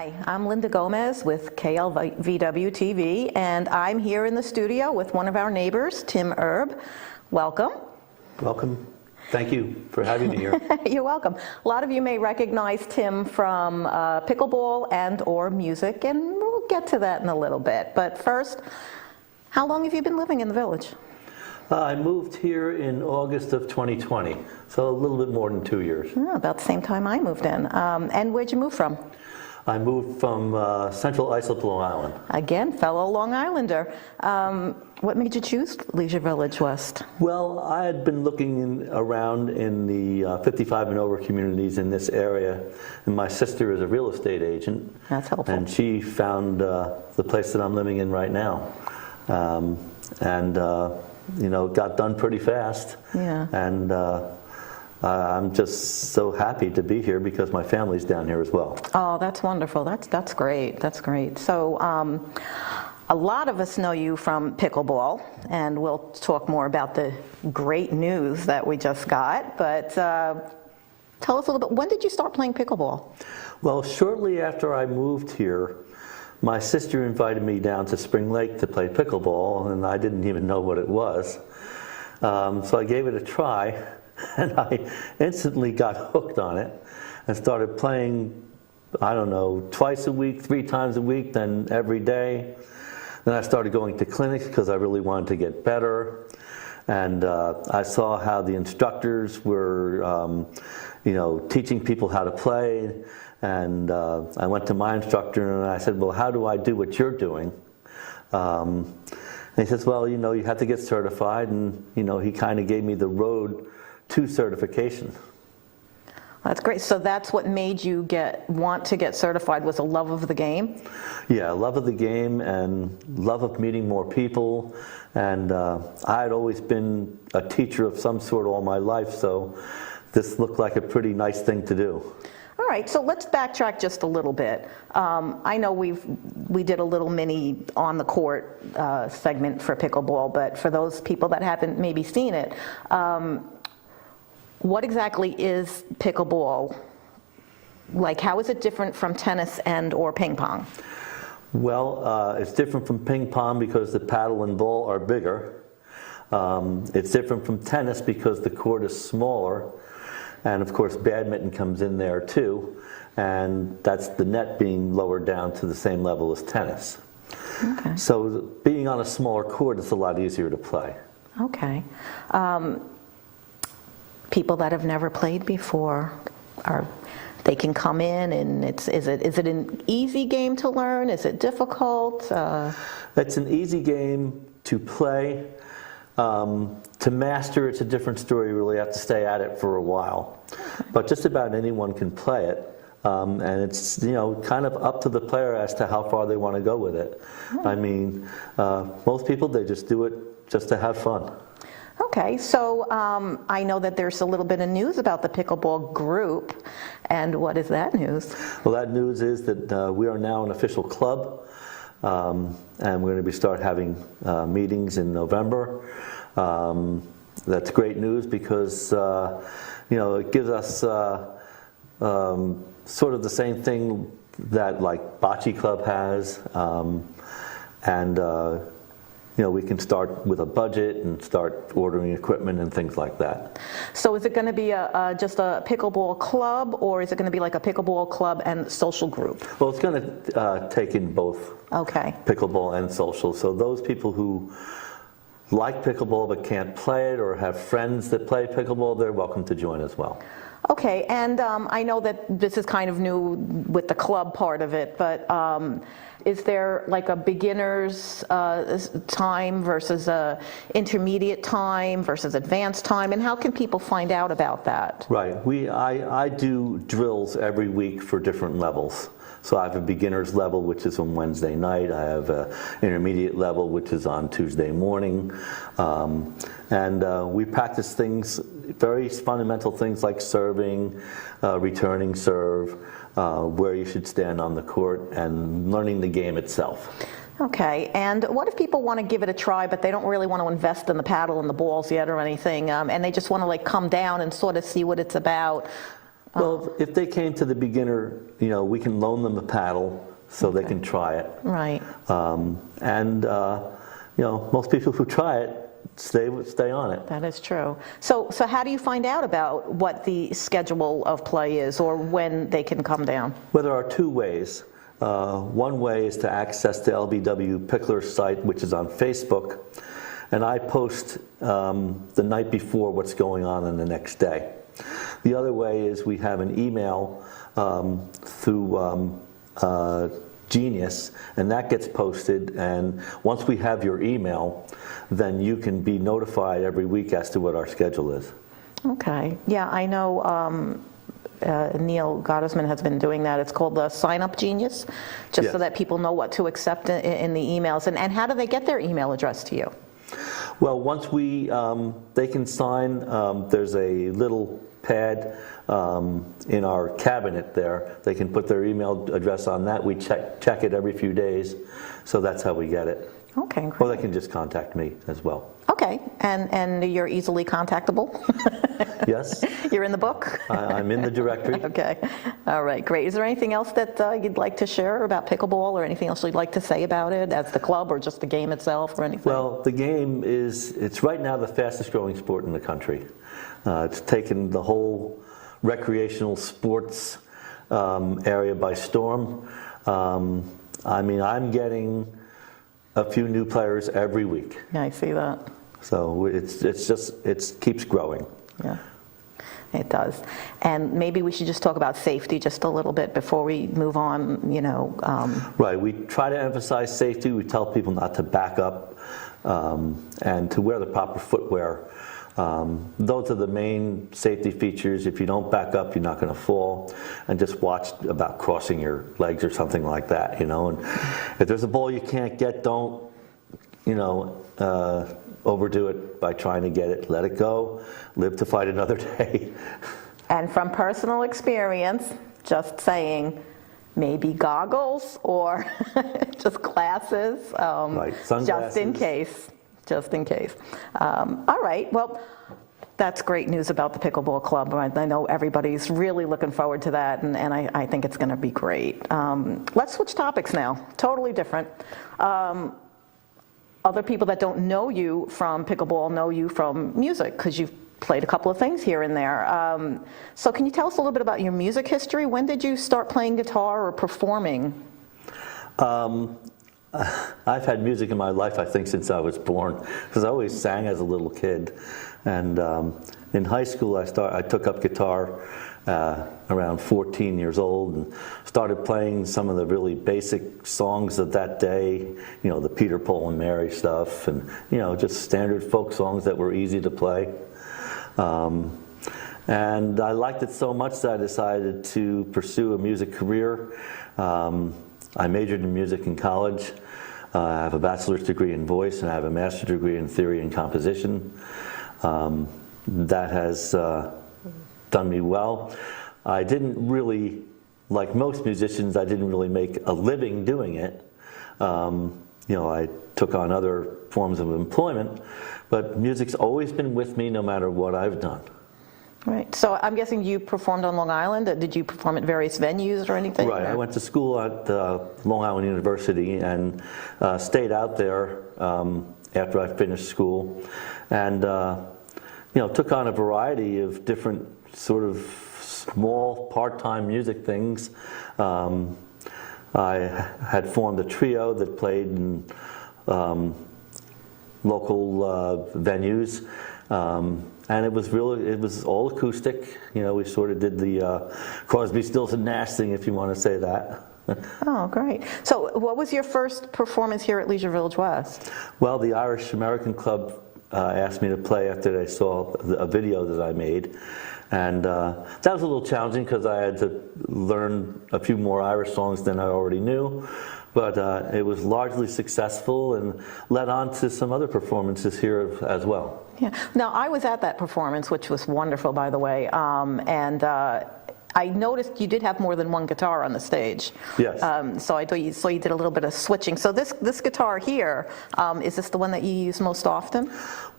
Hi, I'm Linda Gomez with KLVW-TV, and I'm here in the studio with one of our neighbors, Tim Erbe. Welcome. Welcome. Thank you for having me here. You're welcome. A lot of you may recognize Tim from pickleball and or music, and we'll get to that in a little bit. But first, how long have you been living in the village? I moved here in August of 2020, so a little bit more than 2 years. Oh, about the same time I moved in. And where'd you move from? I moved from Central Islip, Long Island. Again, fellow Long Islander. What made you choose Leisure Village West? Well, I had been looking around in the 55 and over communities in this area, and my sister is a real estate agent. That's helpful. And she found the place that I'm living in right now. You know, it got done pretty fast. Yeah. And I'm just so happy to be here because my family's down here as well. Oh, that's wonderful. That's great. That's great. So a lot of us know you from pickleball, and we'll talk more about the great news that we just got. But tell us a little bit, when did you start playing pickleball? Well, shortly after I moved here, my sister invited me down to Spring Lake to play pickleball, and I didn't even know what it was. So I gave it a try, and I instantly got hooked on it and started playing, I don't know, twice a week, 3 times a week, then every day. Then I started going to clinics because I really wanted to get better. And I saw how the instructors were, you know, teaching people how to play. And I went to my instructor and I said, well, how do I do what you're doing? And he says, well, you know, you have to get certified. And, you know, he kind of gave me the road to certification. That's great. So that's what made you want to get certified, was a love of the game? Yeah, love of the game and love of meeting more people. And I had always been a teacher of some sort all my life, so this looked like a pretty nice thing to do. All right, so let's backtrack just a little bit. I know we did a little mini on the court segment for pickleball, but for those people that haven't maybe seen it, what exactly is pickleball? Like, how is it different from tennis and or ping pong? Well, it's different from ping pong because the paddle and ball are bigger. It's different from tennis because the court is smaller. And of course, badminton comes in there too. And that's the net being lowered down to the same level as tennis. Okay. So being on a smaller court is a lot easier to play. Okay. People that have never played before, they can come in, and is it an easy game to learn? Is it difficult? It's an easy game to play. To master, it's a different story. You really have to stay at it for a while. But just about anyone can play it. And it's, you know, kind of up to the player as to how far they want to go with it. I mean, most people, they just do it just to have fun. Okay, so I know that there's a little bit of news about the pickleball group, and what is that news? Well, that news is that we are now an official club, and we're going to start having meetings in November. That's great news because, you know, it gives us sort of the same thing that like Bocce Club has, and you know, we can start with a budget and start ordering equipment and things like that. So is it going to be just a pickleball club, or is it going to be like a pickleball club and social group? Well, it's going to take in both. Okay. Pickleball and social. So those people who like pickleball but can't play it, or have friends that play pickleball, they're welcome to join as well. Okay, and I know that this is kind of new with the club part of it, but is there like a beginner's time versus a intermediate time versus advanced time, and how can people find out about that? Right, I do drills every week for different levels. So I have a beginner's level, which is on Wednesday night. I have an intermediate level, which is on Tuesday morning. We practice things, very fundamental things like serving, returning serve, where you should stand on the court, and learning the game itself. Okay, and what if people want to give it a try, but they don't really want to invest in the paddle and the balls yet or anything, and they just want to like come down and sort of see what it's about? Well, if they came to the beginner, we can loan them a paddle so they can try it. Right. And most people who try it stay on it. That is true. So how do you find out about what the schedule of play is or when they can come down? Well, there are two ways. One way is to access the LBW Pickler site, which is on Facebook, and I post the night before what's going on the next day. The other way is we have an email through Genius, and that gets posted, and once we have your email, then you can be notified every week as to what our schedule is. Okay. Yeah, I know Neil Gottesman has been doing that. It's called the Sign Up Genius, just Yes. so that people know what to accept in the emails. And how do they get their email address to you? Well, once they can sign, there's a little pad in our cabinet there. They can put their email address on that. We check it every few days, so that's how we get it. Okay, great. Or they can just contact me as well. Okay, and you're easily contactable? Yes, You're in the book? I'm in the directory. Okay, all right, great. Is there anything else that you'd like to share about pickleball, or anything else you'd like to say about it as the club, or just the game itself, or anything? Well, the game it's right now the fastest growing sport in the country. It's taken the whole recreational sports area by storm. I'm getting a few new players every week. Yeah, I see that. So it keeps growing. Yeah, it does. And maybe we should just talk about safety just a little bit before we move on, Right, we try to emphasize safety. We tell people not to back up and to wear the proper footwear. Those are the main safety features. If you don't back up, you're not going to fall. And just watch about crossing your legs or something like that, And if there's a ball you can't get, don't, overdo it by trying to get it. Let it go. Live to fight another day. And from personal experience, just saying, maybe goggles or just glasses, Right, sunglasses. just in case. All right, well, that's great news about the Pickleball Club. I know everybody's really looking forward to that, and I think it's going to be great. Let's switch topics now, totally different. Other people that don't know you from pickleball know you from music, because you've played a couple of things here and there. So can you tell us a little bit about your music history? When did you start playing guitar or performing? I've had music in my life, I think, since I was born, because I always sang as a little kid. And in high school, I took up guitar around 14 years old and started playing some of the really basic songs of that day, the Peter, Paul, and Mary stuff, and, just standard folk songs that were easy to play. And I liked it so much that I decided to pursue a music career. I majored in music in college. I have a bachelor's degree in voice, and I have a master's degree in theory and composition. That has done me well. I didn't really, like most musicians, I didn't really make a living doing it. I took on other forms of employment, but music's always been with me no matter what I've done. Right, so I'm guessing you performed on Long Island. Did you perform at various venues or anything? Right, I went to school at Long Island University and stayed out there after I finished school, and took on a variety of different sort of small part-time music things. I had formed a trio that played in local venues. And it was all acoustic. We sort of did the Crosby, Stills and Nash thing, if you want to say that. Oh, great. So what was your first performance here at Leisure Village West? Well, the Irish American Club asked me to play after they saw a video that I made. And that was a little challenging because I had to learn a few more Irish songs than I already knew. But it was largely successful and led on to some other performances here as well. Yeah. Now, I was at that performance, which was wonderful, by the way, and I noticed you did have more than one guitar on the stage. Yes. So I thought you did a little bit of switching. So this guitar here, is this the one that you use most often?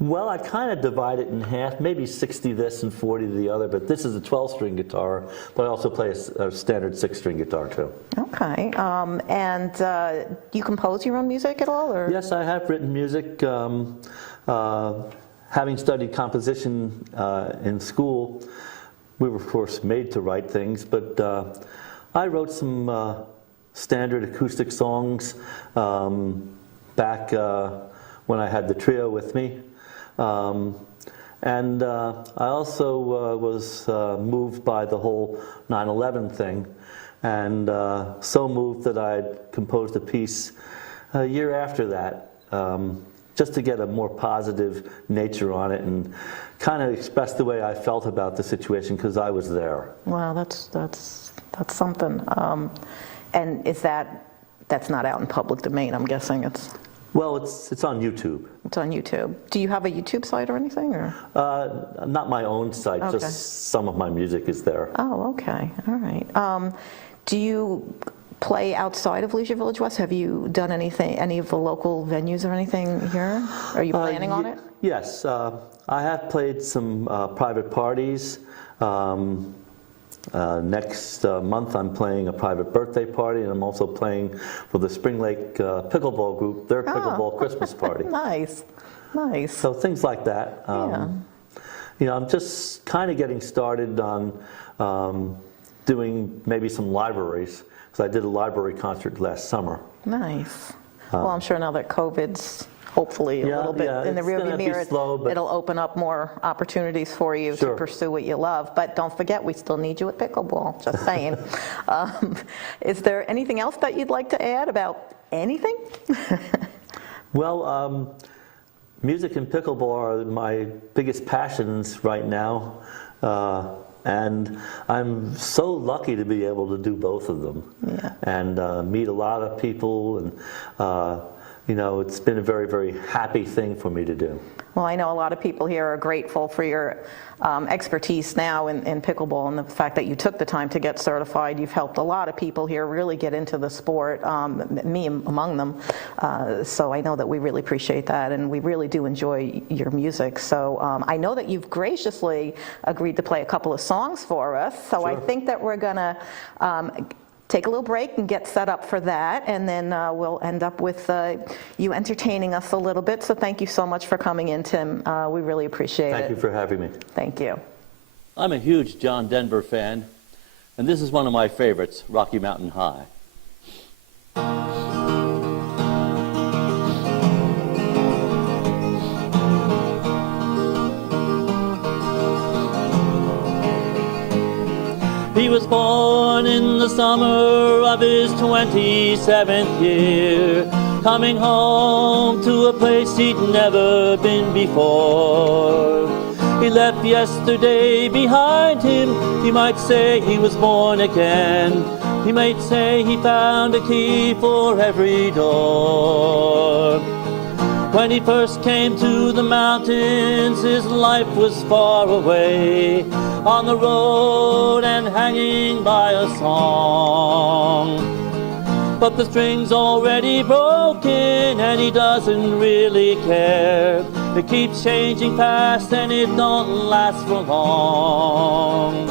Well, I kind of divide it in half, maybe 60 this and 40 the other, but this is a 12-string guitar, but I also play a standard 6-string guitar too. Okay. And do you compose your own music at all? Or? Yes, I have written music. Having studied composition in school, we were, of course, made to write things, but I wrote some standard acoustic songs back when I had the trio with me. And I also was moved by the whole 9/11 thing, and so moved that I composed a piece a year after that, just to get a more positive nature on it and kind of express the way I felt about the situation, because I was there. Wow, that's something. And that's not out in public domain, I'm guessing. Well, it's on YouTube. It's on YouTube. Do you have a YouTube site or anything? Or? Not my own site, Okay. just some of my music is there. Oh, okay. All right. Do you play outside of Leisure Village West? Have you done any of the local venues or anything here? Are you planning on it? Yes. I have played some private parties. Next month I'm playing a private birthday party, and I'm also playing for the Spring Lake pickleball group, their pickleball Christmas party. Nice, nice. So things like that. Yeah. You know, I'm just kind of getting started on doing maybe some libraries. So I did a library concert last summer. Nice. Well, I'm sure now that COVID's hopefully a little bit in the rearview mirror, it'll open up more opportunities for you to pursue what you love. But don't forget, we still need you at pickleball, just saying. Is there anything else that you'd like to add about anything? Well, music and pickleball are my biggest passions right now. And I'm so lucky to be able to do both of them. Yeah. And meet a lot of people, and you know, it's been a very, very happy thing for me to do. Well, I know a lot of people here are grateful for your expertise now in pickleball, and the fact that you took the time to get certified. You've helped a lot of people here really get into the sport, me among them. So I know that we really appreciate that, and we really do enjoy your music. So I know that you've graciously agreed to play a couple of songs for us. So I think that we're gonna take a little break and get set up for that, and then we'll end up with you entertaining us a little bit. So thank you so much for coming in, Tim. We really appreciate it. Thank you for having me. Thank you. I'm a huge John Denver fan, and this is one of my favorites, Rocky Mountain High. He was born in the summer of his 27th year, coming home to a place he'd never been before. He left yesterday behind him. You might say he was born again. You might say he found a key for every door. When he first came to the mountains, his life was far away, on the road and hanging by a song. But the string's already broken and he doesn't really care. It keeps changing fast and it don't last for long.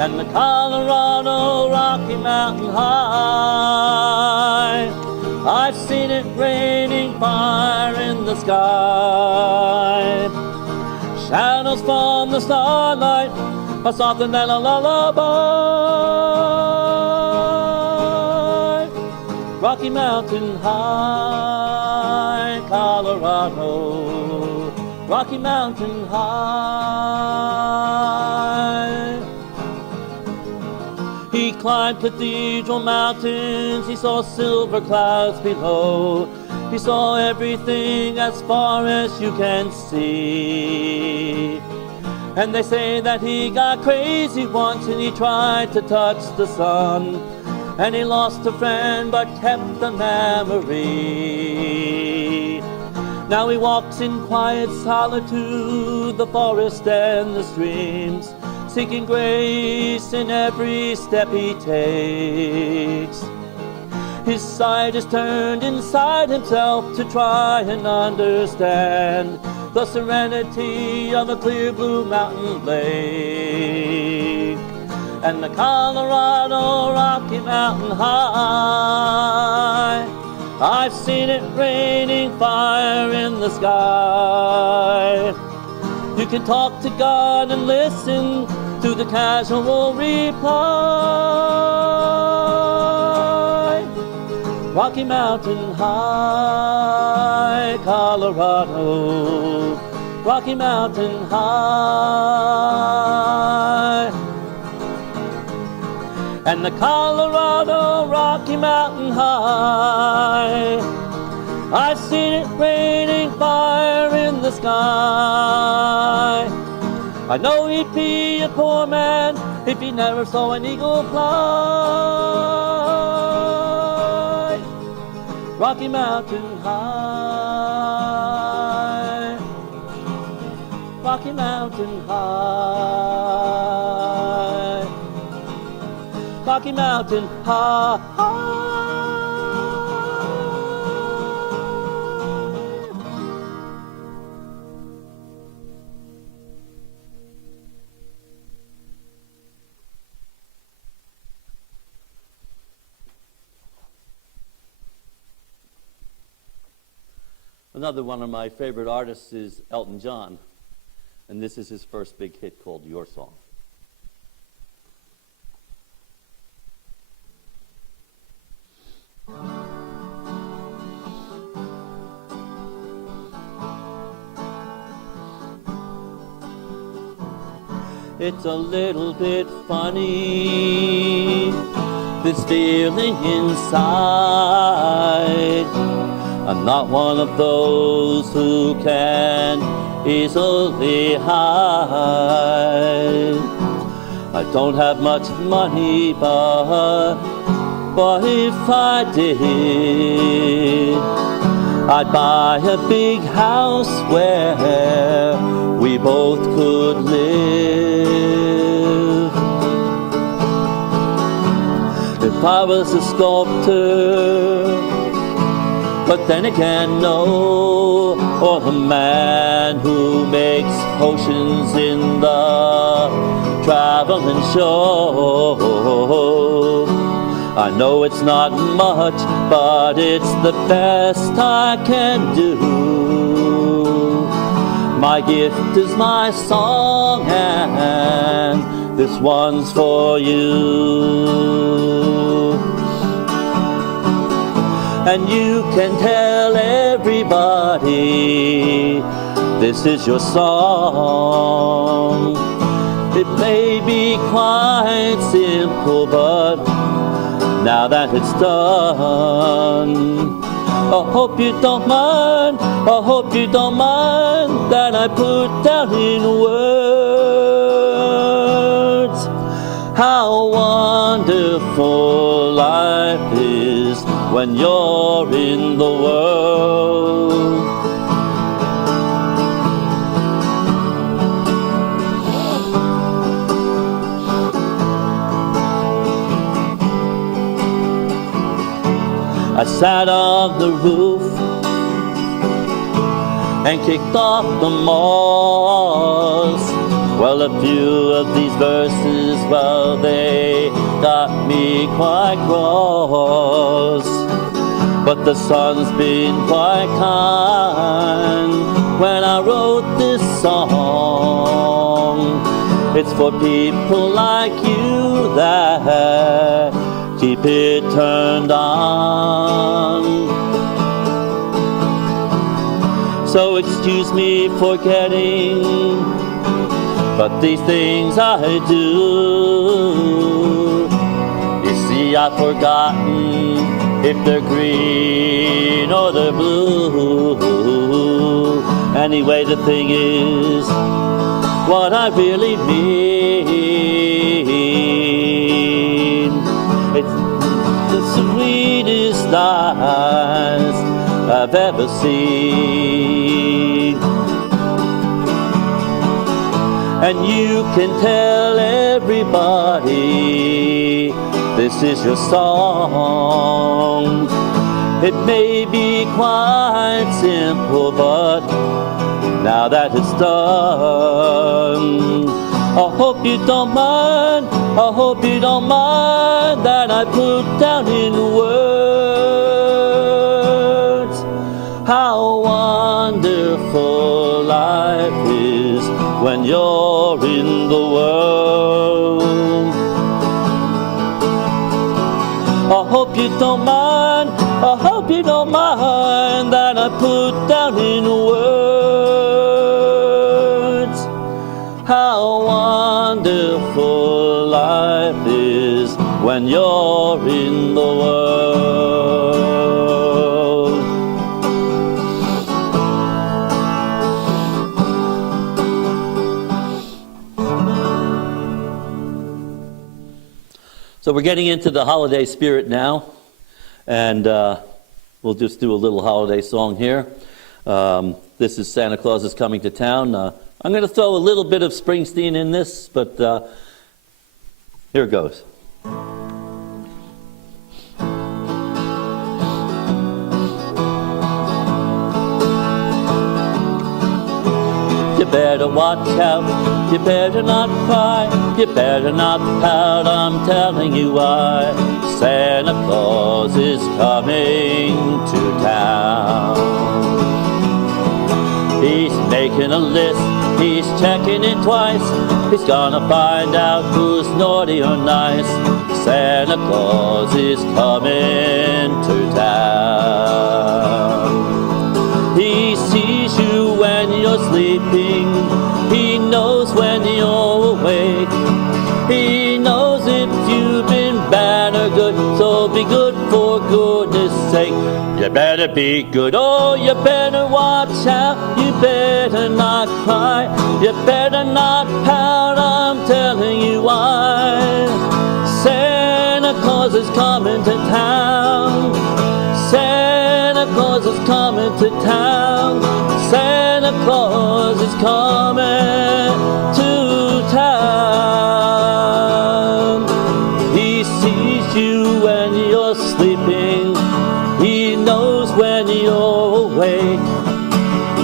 And the Colorado Rocky Mountain High, I've seen it raining fire in the sky. Shadows from the starlight are softer than a lullaby. Rocky Mountain High, Colorado. Rocky Mountain High. He climbed cathedral mountains, he saw silver clouds below. He saw everything as far as you can see. And they say that he got crazy once and he tried to touch the sun. And he lost a friend but kept the memory. Now he walks in quiet solitude, the forest and the streams, seeking grace in every step he takes. His sight is turned inside himself to try and understand the serenity of a clear blue mountain lake and the Colorado Rocky Mountain High. I've seen it raining fire in the sky. You can talk to God and listen to the casual reply. Rocky Mountain High, Colorado. Rocky Mountain High. And the Colorado Rocky Mountain High. I've seen it raining fire in the sky. I know he'd be a poor man if he never saw an eagle fly. Rocky Mountain High. Rocky Mountain High. Rocky Mountain High. Another one of my favorite artists is Elton John, and this is his first big hit called Your Song. It's a little bit funny, this feeling inside. I'm not one of those who can easily hide. I don't have much money, but if I did, I'd buy a big house where we both could live. If I was a sculptor, but then again, no, or the man who makes potions in the traveling show. I know it's not much, but it's the best I can do. My gift is my song, and this one's for you. And you can tell everybody this is your song. It may be quite simple, but now that it's done, I hope you don't mind, I hope you don't mind that I put down in words how wonderful life is when you're in the world. I sat on the roof and kicked off the moss. Well, a few of these verses, well, they got me quite cross. But the sun's been quite kind when I wrote this song. It's for people like you that keep it turned on. So excuse me for getting, but these things I do. You see, I've forgotten if they're green or they're blue. Anyway, the thing is, what I really mean, it's the sweetest eyes I've ever seen. And you can tell everybody, this is your song. It may be quite simple, but now that it's done, I hope you don't mind, I hope you don't mind that I put down in words how wonderful life is when you're in the world. I hope you don't mind, I hope you don't mind that I put down in words how wonderful life is when you're in the world. So we're getting into the holiday spirit now, and we'll just do a little holiday song here. This is Santa Claus is Coming to Town. I'm going to throw a little bit of Springsteen in this, but here it goes. You better watch out, you better not cry, you better not pout, I'm telling you why. Santa Claus is coming to town. He's making a list, he's checking it twice, he's gonna find out who's naughty or nice. Santa Claus is coming to town. He sees you when you're sleeping, he knows when you're awake, he knows if you've been bad or good, so be good for goodness sake. You better be good, oh you better watch out, you better not cry, you better not pout, I'm telling you why. Santa Claus is coming to town, Santa Claus is coming to town, Santa Claus is coming to town. He sees you when you're sleeping, he knows when you're awake,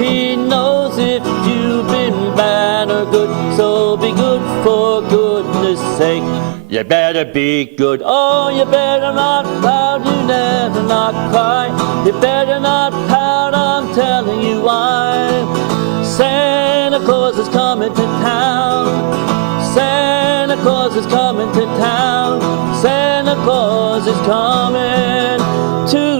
he knows if you've been bad or good, so be good for goodness sake. You better be good, oh you better not pout, you better not cry, you better not pout, I'm telling you why. Santa Claus is coming to town, Santa Claus is coming to town, Santa Claus is coming to